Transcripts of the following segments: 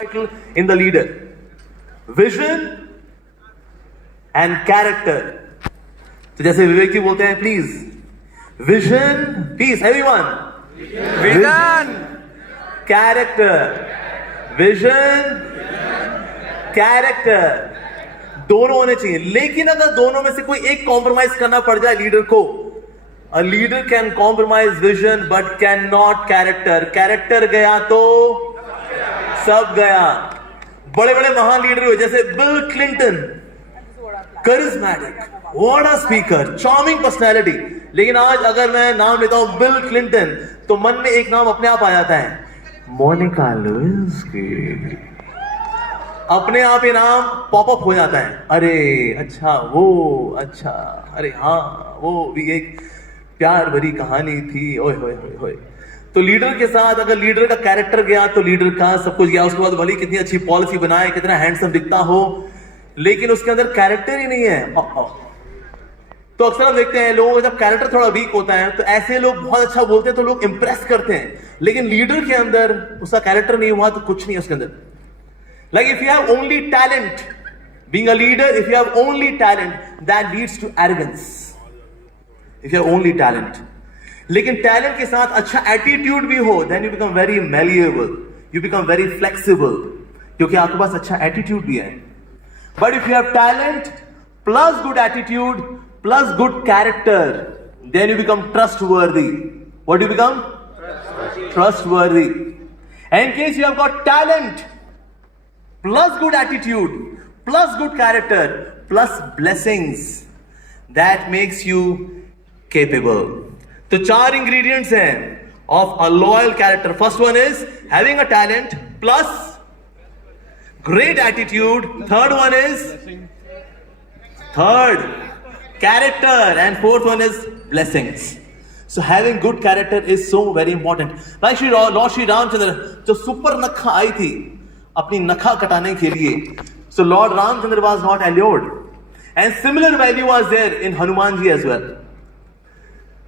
title in the leader: vision and character. तो जैसे विवेक जी बोलते हैं, please vision, please everyone, vision, character, vision, character, दोनों होने चाहिए। लेकिन अगर दोनों में से कोई एक कॉम्प्रोमाइज करना पड़ जाए लीडर को, a leader can compromise vision but can not character. Character गया तो सब गया। बड़े बड़े महान लीडर हुए जैसे bill Clinton, charismatic, what a speaker, charming personality. लेकिन आज अगर मैं नाम लेता हूं बिल क्लिंटन तो मन में एक नाम अपने आप आ जाता है, मोनिका लेविन्स्की। अपने आप ये नाम पॉपअप हो जाता है। अरे अच्छा, वो अच्छा, अरे हाँ वो भी एक प्यार भरी कहानी थी, ओए होए होए होए। तो लीडर के साथ अगर लीडर का कैरेक्टर गया तो लीडर का सब कुछ गया। उसके बाद भले कितनी अच्छी पॉलिसी बनाए, कितना हैंडसम दिखता हो, लेकिन उसके अंदर कैरेक्टर ही नहीं है। तो अक्सर हम देखते हैं लोगों का जब कैरेक्टर थोड़ा वीक होता है तो ऐसे लोग बहुत अच्छा बोलते हैं तो लोग इंप्रेस करते हैं, लेकिन लीडर के अंदर उसका कैरेक्टर नहीं हुआ तो कुछ नहीं उसके अंदर। Like if you have only talent, being a leader, if you have only talent that leads to arrogance. If you have only talent, लेकिन टैलेंट के साथ अच्छा एटीट्यूड भी हो, then you become very malleable, you become very flexible, क्योंकि आपके पास अच्छा एटीट्यूड भी है। But if you have talent plus good attitude plus good character, then you become trustworthy. What you become? Trustworthy. In case you have got talent plus good attitude plus good character plus blessings, that makes you capable. तो चार ingredients हैं of a loyal character. First one is having a talent plus great attitude. Third one is character, and fourth one is blessings. So having good character is so very important. Like Lord Shri Ramchandra, जो super नखा आई थी अपनी नखा कटाने के लिए, so Lord Ramchandra was not allured, and similar value was there in Hanuman ji as well.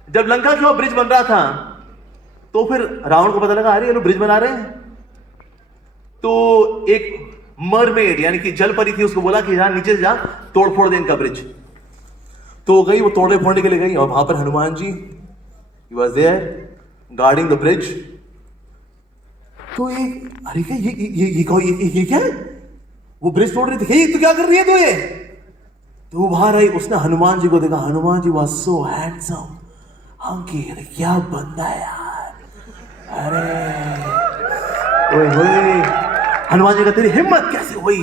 जब लंका के bridge बन रहा था तो फिर रावण को पता लगा अरे ये लोग ब्रिज बना रहे हैं, तो एक मरमेड यानी कि जल परी थी, उसको बोला कि यार नीचे से जा, तोड़ फोड़ दे इनका ब्रिज। तो गई, वो तोड़ने फोड़ने के लिए गई, और वहां पर हनुमान जी ही was there guarding the bridge. तो ये अरे क्या ये क्या है, वो ब्रिज तोड़ रही थी, ये तो क्या कर रही है, तो ये तो बाहर आई, उसने हनुमान जी को देखा, Hanuman ji was so handsome. हम की अरे क्या बंदा है यार, अरे ओए होए। हनुमान जी का तेरी हिम्मत कैसे हुई?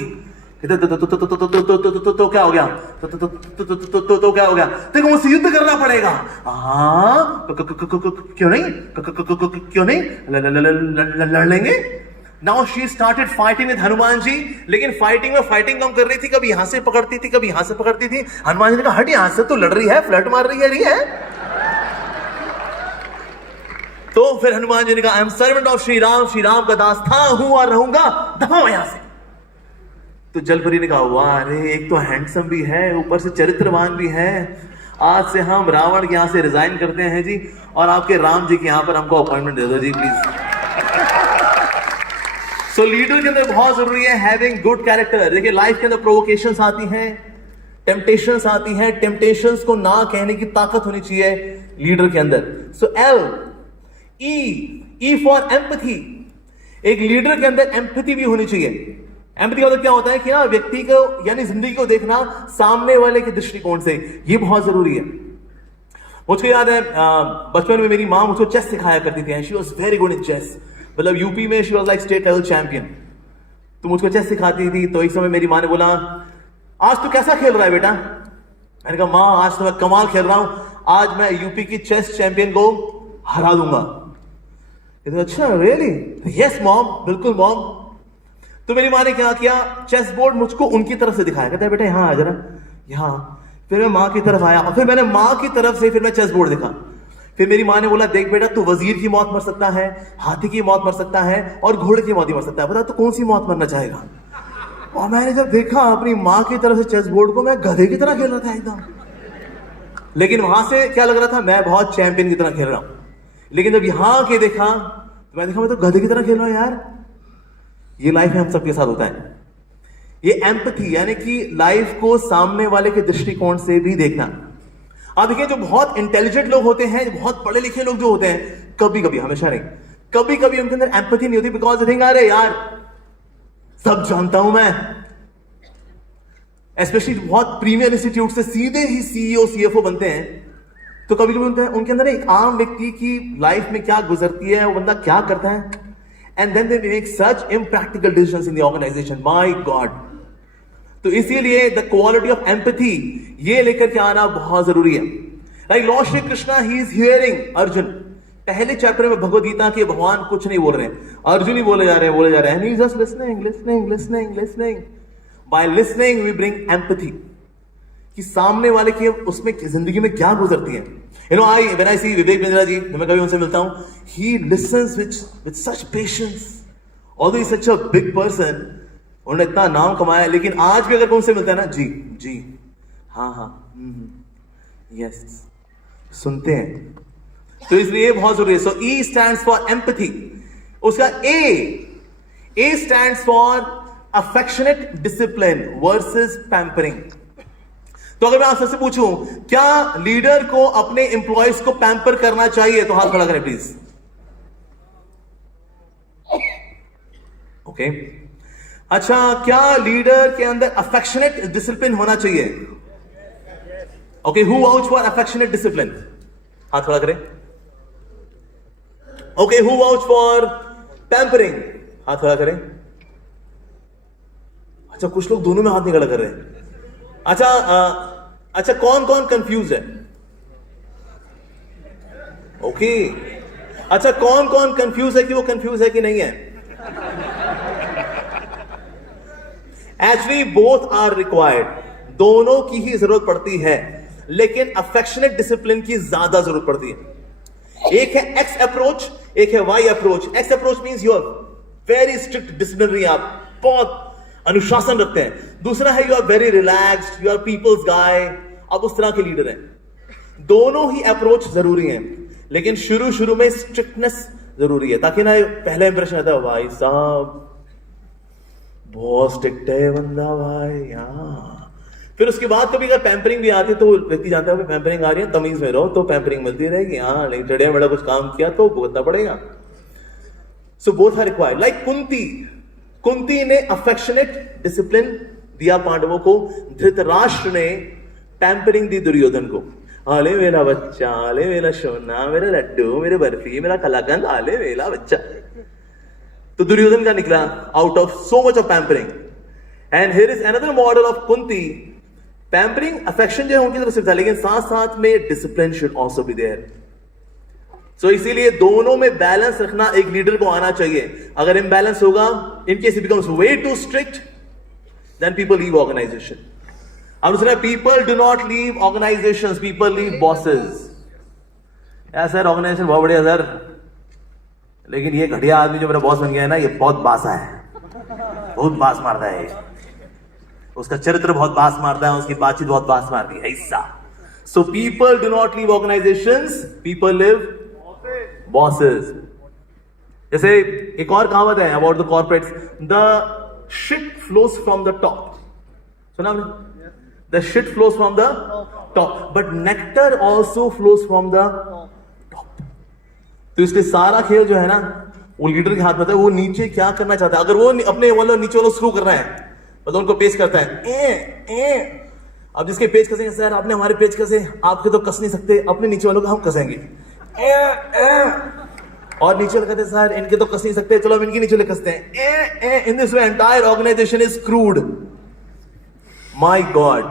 तो क्या हो गया? तो क्या हो गया? तेरे को मुझसे युद्ध करना पड़ेगा। हाँ क्यों नहीं, क्यों नहीं, लड़ लेंगे। Now she started fighting with Hanuman ji, लेकिन फाइटिंग में फाइटिंग कम कर रही थी, कभी यहां से पकड़ती थी कभी यहां से पकड़ती थी। हनुमान जी ने कहा हट यहां से, तो लड़ रही है, फ्लर्ट मार रही है। तो फिर हनुमान जी ने कहा I am servant of Shri Ram, Shri Ram का दास था, हूं और रहूंगा, दबाओ यहां से। तो जलपरी ने कहा वाह अरे एक तो हैंडसम भी है, ऊपर से चरित्रवान भी है, आज से हम रावण के यहां से रिजाइन करते हैं जी, और आपके राम जी के यहां पर हमको अपॉइंटमेंट दे दो जी प्लीज। सो लीडर के अंदर बहुत जरूरी है हैविंग गुड कैरेक्टर। देखिए लाइफ के अंदर प्रोवोकेशंस आती हैं, टेम्पटेशंस आती हैं, टेम्पटेशंस को ना कहने की ताकत होनी चाहिए लीडर के अंदर। सो E फॉर एम्पैथी। एक लीडर के अंदर एम्पैथी भी होनी चाहिए। एम्पैथी का मतलब क्या होता है कि ना व्यक्ति को यानी जिंदगी को देखना सामने वाले के दृष्टिकोण से, ये बहुत जरूरी है। मुझको याद है बचपन में मेरी माँ मुझको चेस सिखाया करती थी, she was very good in chess, मतलब यूपी में she was like state level champion. तो मुझको चेस सिखाती थी। तो एक समय मेरी माँ ने बोला आज तू कैसा खेल रहा है बेटा? मैंने कहा माँ आज तो मैं कमाल खेल रहा हूं, आज मैं यूपी की चेस चैंपियन को हरा दूंगा। अच्छा रियली? यस मॉम, बिल्कुल मॉम। तो मेरी माँ ने क्या किया, चेस बोर्ड मुझको उनकी तरफ से दिखाया, कहता है बेटा यहाँ आ जरा, यहाँ। फिर मैं माँ की तरफ आया, और फिर मैंने माँ की तरफ से फिर मैं चेस बोर्ड देखा। फिर मेरी माँ ने बोला देख बेटा तू वजीर की मौत मर सकता है, हाथी की मौत मर सकता है, और घोड़े की मौत ही मर सकता है, बता तू कौन सी मौत मरना चाहेगा? और मैंने जब देखा अपनी माँ की तरफ से चेस बोर्ड को, मैं गधे की तरह खेल रहा था एकदम। लेकिन वहां से क्या लग रहा था, मैं बहुत चैंपियन की तरह खेल रहा हूं। लेकिन जब यहां के देखा तो मैं देखा मैं तो गधे की तरह खेल रहा हूं यार। ये लाइफ में हम सबके साथ होता है। ये एम्पैथी यानी कि लाइफ को सामने वाले के दृष्टिकोण से भी देखना। आप देखिए जो बहुत इंटेलिजेंट लोग होते हैं, बहुत पढ़े लिखे लोग जो होते हैं, कभी कभी, हमेशा नहीं, कभी कभी उनके अंदर एम्पैथी नहीं होती, बिकॉज थिंक अरे यार सब जानता हूं मैं। स्पेशली बहुत प्रीमियर इंस्टीट्यूट से सीधे ही सीईओ सीएफओ बनते हैं, तो कभी कभी उनके अंदर एक आम व्यक्ति की लाइफ में क्या गुजरती है, वो बंदा क्या करता है, and then they make such impractical decisions in the organization. My God. तो इसीलिए द क्वालिटी ऑफ एम्पैथी ये लेकर के आना बहुत जरूरी है। Like Lord Shri Krishna, he is hearing Arjun. पहले चैप्टर में भगवद गीता के भगवान कुछ नहीं बोल रहे हैं, अर्जुन ही बोले जा रहे हैं, he is just listening. By listening we bring empathy, कि सामने वाले की उसमें जिंदगी में क्या गुजरती है। यू नो, व्हेन आई सी विवेक बिंद्रा जी, मैं कभी उनसे मिलता हूं, ही lessons with such patience, although he is such a big person, उन्होंने इतना नाम कमाया, लेकिन आज भी अगर उनसे मिलता है ना, जी हाँ यस, सुनते हैं। तो इसलिए बहुत जरूरी है। सो ई स्टैंड्स फॉर एम्पैथी। उसका ए stands for affectionate discipline versus pampering. तो अगर मैं आप सबसे पूछूं, क्या लीडर को अपने एम्प्लॉयज को पैम्पर करना चाहिए, तो हाथ खड़ा करें प्लीज। ओके, अच्छा, क्या लीडर के अंदर अफेक्शनेट डिसिप्लिन होना चाहिए? Okay, who vouch for affectionate discipline? हाथ खड़ा करें। Okay, who vouch for pampering? हाथ खड़ा करें। अच्छा, कुछ लोग दोनों में हाथ नहीं खड़ा कर रहे हैं। अच्छा, कौन कौन कंफ्यूज है? ओके, अच्छा, कौन कौन कंफ्यूज है कि वो कंफ्यूज है कि नहीं है? एक्चुअली बोथ आर रिक्वायर्ड, दोनों की ही जरूरत पड़ती है, लेकिन अफेक्शनेट डिसिप्लिन की ज्यादा जरूरत पड़ती है। एक है एक्स अप्रोच, एक है Y approach. X approach means you are very strict disciplinary, आप बहुत अनुशासन रखते हैं। दूसरा है you are very relaxed, you are people's guy, आप उस तरह के लीडर हैं। दोनों ही अप्रोच जरूरी हैं, लेकिन शुरू में स्ट्रिक्टनेस जरूरी है, ताकि ना पहला इंप्रेशन आता है, भाई साहब बहुत स्ट्रिक्ट है बंदा भाई। हाँ, फिर उसके बाद कभी अगर पैम्परिंग भी आती है तो व्यक्ति जानता है पैम्परिंग आ रही है, तमीज में रहो तो पैम्परिंग मिलती रहेगी। हाँ, नहीं चढ़िया बड़ा कुछ काम किया तो भुगतना पड़ेगा। So both are required. Like Kunti ने अफेक्शनेट डिसिप्लिन दिया पांडवों को, धृतराष्ट्र ने पैम्परिंग दी दुर्योधन को। आले मेरा बच्चा, आले मेरा सोना, मेरा लड्डू, मेरे बर्फी, मेरा कलाकंद, आले मेरा बच्चा। तो दुर्योधन का निकला out of so much of pampering. And here is another model of Kunti. Pampering, affection जो है उनकी तरफ से था, लेकिन साथ साथ में discipline should also be there. So इसीलिए दोनों में बैलेंस रखना एक लीडर को आना चाहिए। अगर इम्बैलेंस होगा, in case it becomes way too strict, then people leave organization. अब सुना, people do not leave organizations, people leave bosses. यार सर ऑर्गेनाइजेशन बहुत बढ़िया सर, लेकिन ये घटिया आदमी जो मेरा बॉस बन गया है ना, ये बहुत बासा है, बहुत बास मारता है, उसका चरित्र बहुत बास मारता है, उसकी बातचीत बहुत बास मारती है ऐसा। So people do not leave organizations, people live bosses. जैसे एक और कहावत है about the corporates, the shit flows from the top. सुना आपने? The shit flows from the top, but nectar also flows from the top. तो इसलिए सारा खेल जो है ना, वो लीडर के हाथ में होता है, वो नीचे क्या करना चाहता है। अगर वो अपने वालों नीचे वालों स्क्रू कर रहा है, मतलब उनको पेच करता है, अब जिसके पेच कसेंगे, सर आपने हमारे पेच कसे, आपके तो कस नहीं सकते, अपने नीचे वालों को हम कसेंगे। और नीचे लगाते, सर इनके तो कस नहीं सकते, चलो हम इनके नीचे कसते हैं। In this way entire organisation is screwed. My god.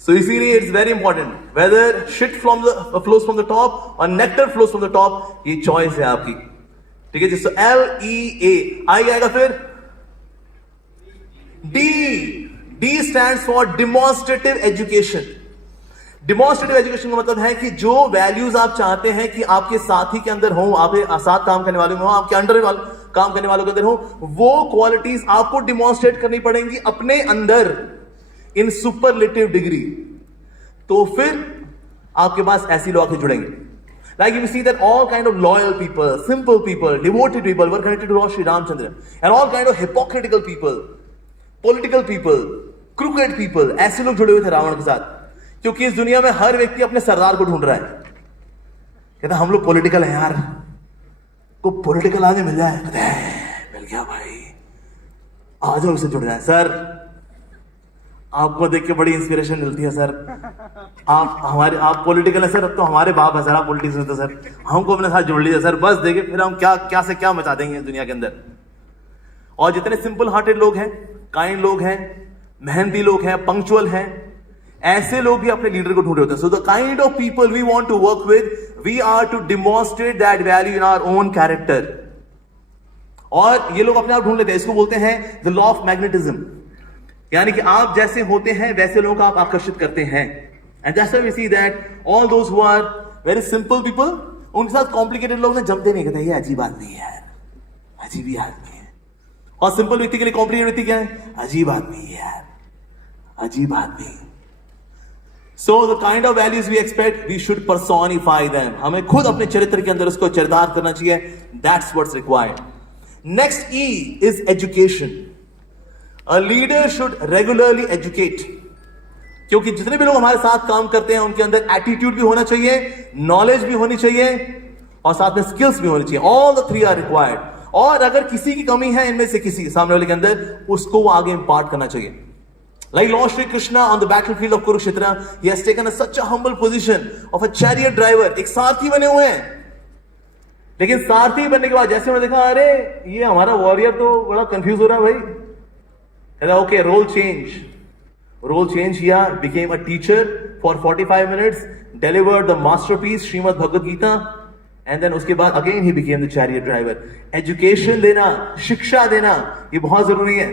So इसीलिए it's very important, whether shit flows from the top और nectar flows from the top, ये चॉइस है आपकी। ठीक है जी। सो LEA आएगा। फिर D stands for demonstrative education. Demonstrative education का मतलब है कि जो वैल्यूज आप चाहते हैं कि आपके साथी के अंदर हो, आपके साथ काम करने वालों में हो, आपके अंडर काम करने वालों के अंदर हो, वो क्वालिटीज आपको डिमॉन्स्ट्रेट करनी पड़ेंगी अपने अंदर इन सुपरलेटिव डिग्री। तो फिर आपके पास ऐसे लोग आके जुड़ेंगे। Like you see that all kind of loyal people, simple people, devoted people were connected to Lord Sri Ramchandra, and all kind of hypocritical people, political people, crooked people, ऐसे लोग जुड़े हुए थे रावण के साथ, क्योंकि इस दुनिया में हर व्यक्ति अपने सरदार को ढूंढ रहा है। कहता हम लोग पॉलिटिकल हैं यार, को पॉलिटिकल आगे मिल जाए, कहते हैं मिल गया भाई, आ जाओ इससे जुड़ जाए। सर आपको देख के बड़ी इंस्पिरेशन मिलती है सर, आप पॉलिटिकल है सर, अब तो हमारे बाप है सर, आप पॉलिटिशियन तो सर, हमको अपने साथ जोड़ लीजिए सर, बस देखिए फिर हम क्या से क्या मचा देंगे दुनिया के अंदर। और जितने सिंपल हार्टेड लोग हैं, काइंड लोग हैं, मेहनती लोग हैं, पंक्चुअल हैं, ऐसे लोग भी अपने लीडर को ढूंढ रहे होते हैं। So the kind of people we want to work with, we are to demonstrate that value in our own character. और ये लोग अपने आप ढूंढ लेते हैं, इसको बोलते हैं द लॉ ऑफ मैग्नेटिज्म, यानी कि आप जैसे होते हैं वैसे लोगों को आप आकर्षित करते हैं। And that's why we see that all those who are very simple people, उनके साथ कॉम्प्लिकेटेड लोग ना जमते नहीं, कहते ये अजीब आदमी है यार, अजीब ही आदमी है। और सिंपल व्यक्ति के लिए कॉम्प्लिकेटेड व्यक्ति क्या है? अजीब आदमी है यार, अजीब आदमी। So the kind of values we expect, we should personify them, हमें खुद अपने चरित्र के अंदर उसको चरितार्थ करना चाहिए। That's what's required. Next E is education. A leader should regularly educate, क्योंकि जितने भी लोग हमारे साथ काम करते हैं उनके अंदर एटीट्यूड भी होना चाहिए, नॉलेज भी होनी चाहिए, और साथ में स्किल्स भी होनी चाहिए। All the three are required. और अगर किसी की कमी है इनमें से किसी सामने वाले के अंदर, उसको वो आगे इंपार्ट करना चाहिए। Like Lord Shri Krishna on the battlefield of Kurukshetra, he has taken such a humble position of a chariot driver, एक सारथी बने हुए हैं। लेकिन सारथी बनने के बाद जैसे उन्होंने देखा, अरे ये हमारा वॉरियर तो बड़ा कंफ्यूज हो रहा है भाई, okay, role change किया, became a teacher for 45 minutes, delivered the masterpiece Srimad Bhagavad Gita, and then उसके बाद again he became the chariot driver। Education देना, शिक्षा देना, ये बहुत जरूरी है।